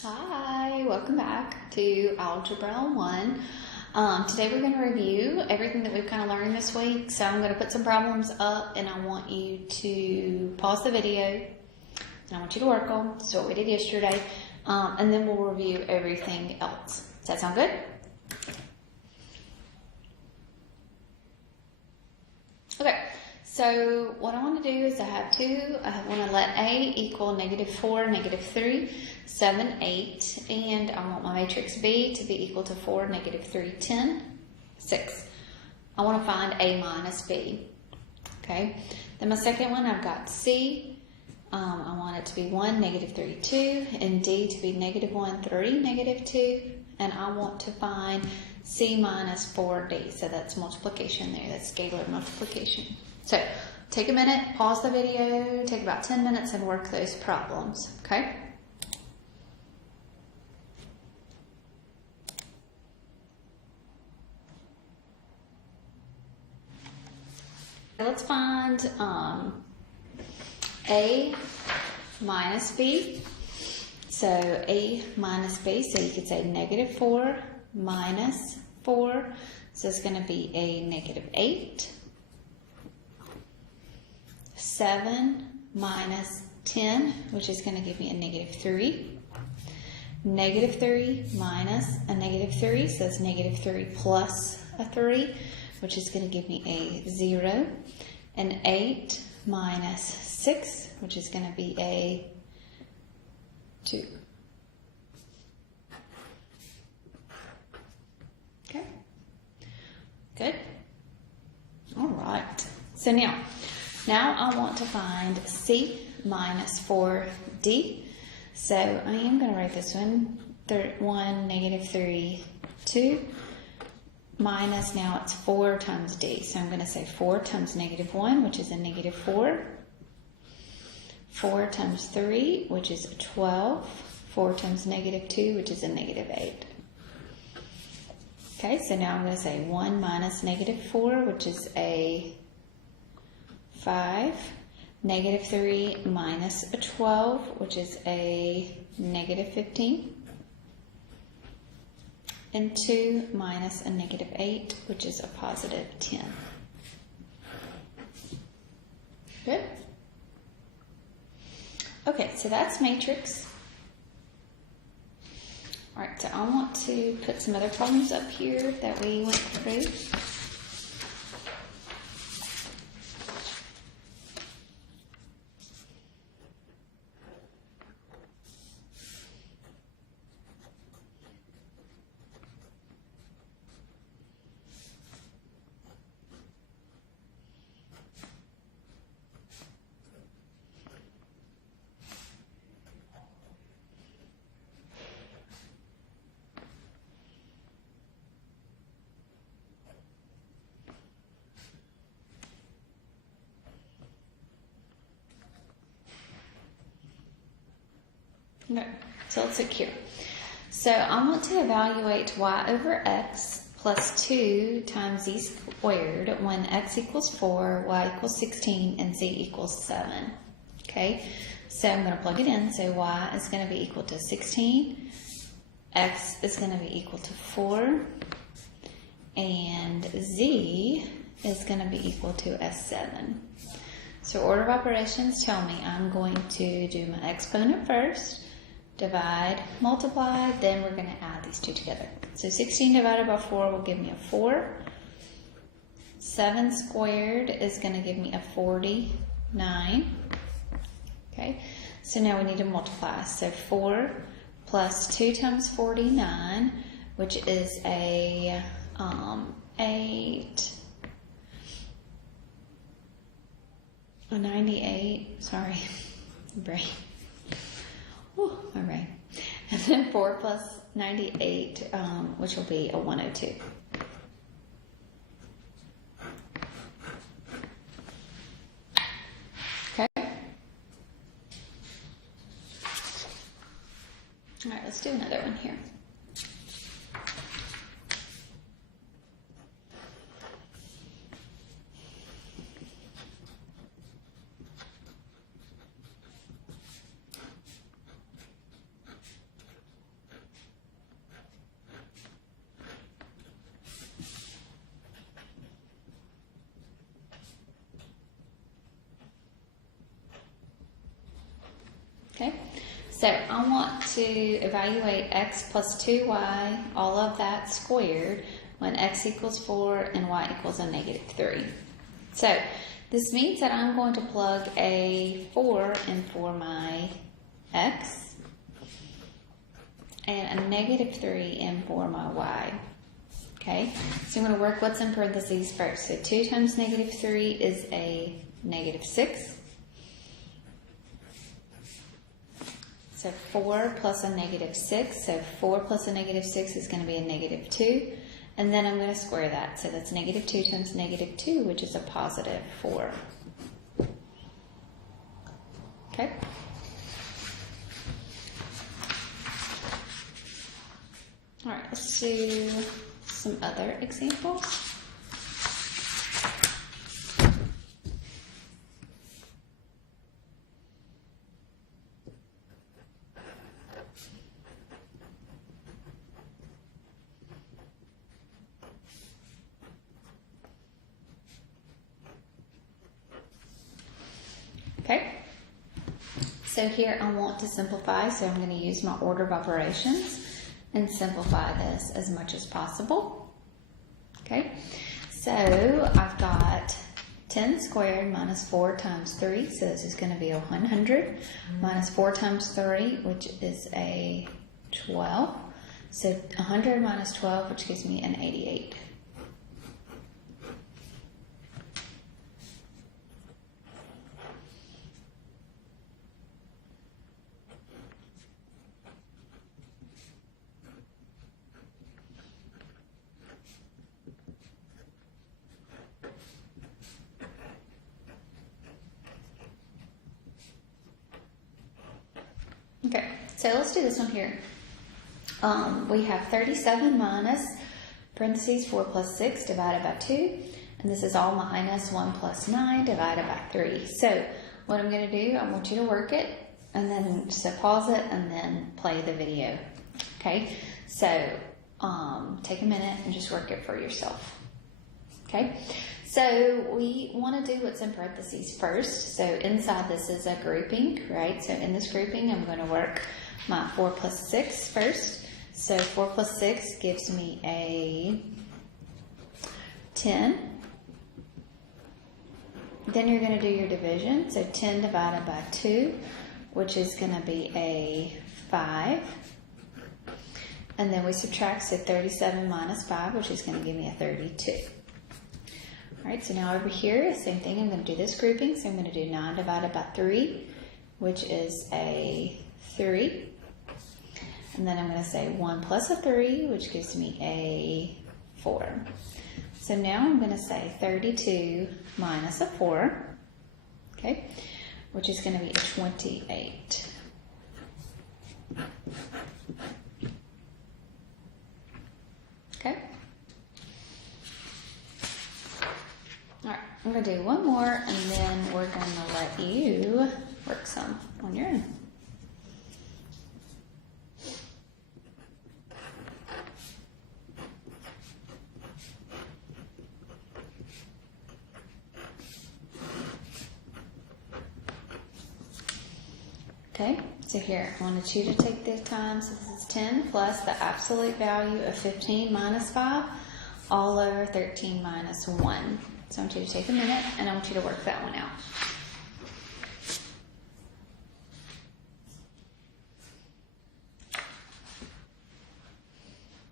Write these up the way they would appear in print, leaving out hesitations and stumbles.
Hi, welcome back to Algebra 1. Today we're going to review everything that we've kind of learned this week. So I'm going to put some problems up and I want you to pause the video and I want you to work on. That's what we did yesterday. And then we'll review everything else. Does that sound good? Okay, so what I want to do is I want to let A equal -4, -3, 7, 8, and I want my matrix B to be equal to 4, -3, 10, 6. I want to find A minus B. Okay, then my second one, I've got C. I want it to be 1, -3, 2, and D to be -1, 3, -2, and I want to find C minus 4D. So that's multiplication there, that's scalar multiplication. So take a minute, pause the video, take about 10 minutes and work those problems, okay? Let's find A minus B. So A minus B, so you could say -4 minus 4. So it's going to be a -8. 7 minus 10, which is going to give me a -3. -3 minus a -3, so it's -3 plus a 3, which is going to give me a 0. And 8 minus 6, which is going to be a 2. Okay, good. All right. So now I want to find C minus 4D. So I am going to write this one, 1, -3, 2, minus, now it's 4 times D. So I'm going to say 4 times -1, which is a -4. 4 times 3, which is a 12. 4 times -2, which is a -8. Okay, so now I'm going to say 1 minus -4, which is a 5. -3 minus a 12, which is a -15. And 2 minus a -8, which is a +10. Good? Okay, so that's matrix. All right, so I want to put some other problems up here that we went through. Okay, so let's look here. So I want to evaluate y over x plus 2 times z squared when x equals 4, y equals 16, and z equals 7. Okay, so I'm going to plug it in. So y is going to be equal to 16, x is going to be equal to 4, and z is going to be equal to S7. So order of operations tell me I'm going to do my exponent first, divide, multiply, then we're going to add these two together. So 16 divided by 4 will give me a 4. 7 squared is going to give me a 49. Okay, so now we need to multiply. So 4 plus 2 times 49, which is a 8, a 98, sorry, brain. Whew, my brain. And then 4 plus 98, which will be a 102. Okay. All right, let's do another one here. So I want to evaluate x plus 2y, all of that squared, when x equals 4 and y equals a negative 3. So this means that I'm going to plug a 4 in for my x and a negative 3 in for my y. Okay, so I'm going to work what's in parentheses first. So 2 times negative 3 is a negative 6. So 4 plus a negative 6. So 4 plus a negative 6 is going to be a negative 2. And then I'm going to square that. So that's negative 2 times negative 2, which is a positive 4. Okay. All right, let's do some other examples. Okay, so here I want to simplify, so I'm going to use my order of operations and simplify this as much as possible. Okay, so I've got 10 squared minus 4 times 3, so this is going to be a 100, minus 4 times 3, which is a 12. So 100 minus 12, which gives me an 88. Okay, so let's do this one here. We have 37 minus parentheses 4 plus 6 divided by 2. And this is all minus 1 plus 9 divided by 3. So what I'm going to do, I want you to work it and then just pause it and then play the video. Okay, so take a minute and just work it for yourself. Okay, so we want to do what's in parentheses first. So inside this is a grouping, right? So in this grouping, I'm going to work my 4 plus 6 first. So 4 plus 6 gives me a 10. Then you're going to do your division. So 10 divided by 2, which is going to be a 5. And then we subtract, so 37 minus 5, which is going to give me a 32. All right, so now over here, same thing. I'm going to do this grouping. So I'm going to do 9 divided by 3, which is a 3. And then I'm going to say 1 plus a 3, which gives me a 4. So now I'm going to say 32 minus a 4, okay, which is going to be a 28. Okay. All right, I'm going to do one more, and then we're going to let you work some on your own. Okay, so here, I wanted you to take the time, so this is 10 plus the absolute value of 15 minus 5, all over 13 minus 1. So I want you to take a minute, and I want you to work that one out.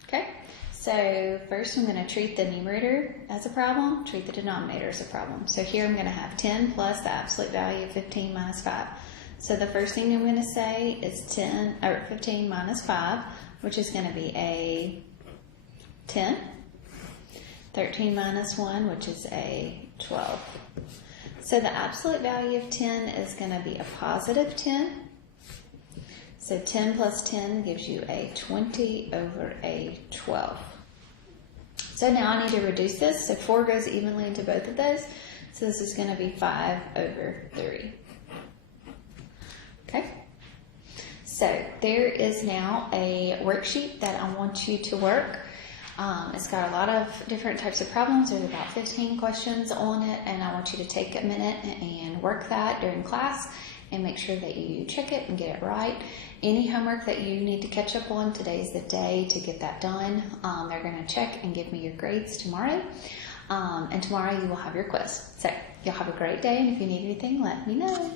Okay, so first I'm going to treat the numerator as a problem, treat the denominator as a problem. So here I'm going to have 10 plus the absolute value of 15 minus 5. So the first thing I'm going to say is 15 minus 5, which is going to be a 10. 13 minus 1, which is a 12. So the absolute value of 10 is going to be a positive 10. So 10 plus 10 gives you a 20 over a 12. So now I need to reduce this. So 4 goes evenly into both of those. So this is going to be 5 over 3. Okay, so there is now a worksheet that I want you to work. It's got a lot of different types of problems. There's about 15 questions on it, and I want you to take a minute and work that during class, and make sure that you check it and get it right. Any homework that you need to catch up on, today's the day to get that done. They're going to check and give me your grades tomorrow. And tomorrow you will have your quiz. So, y'all have a great day, and if you need anything, let me know.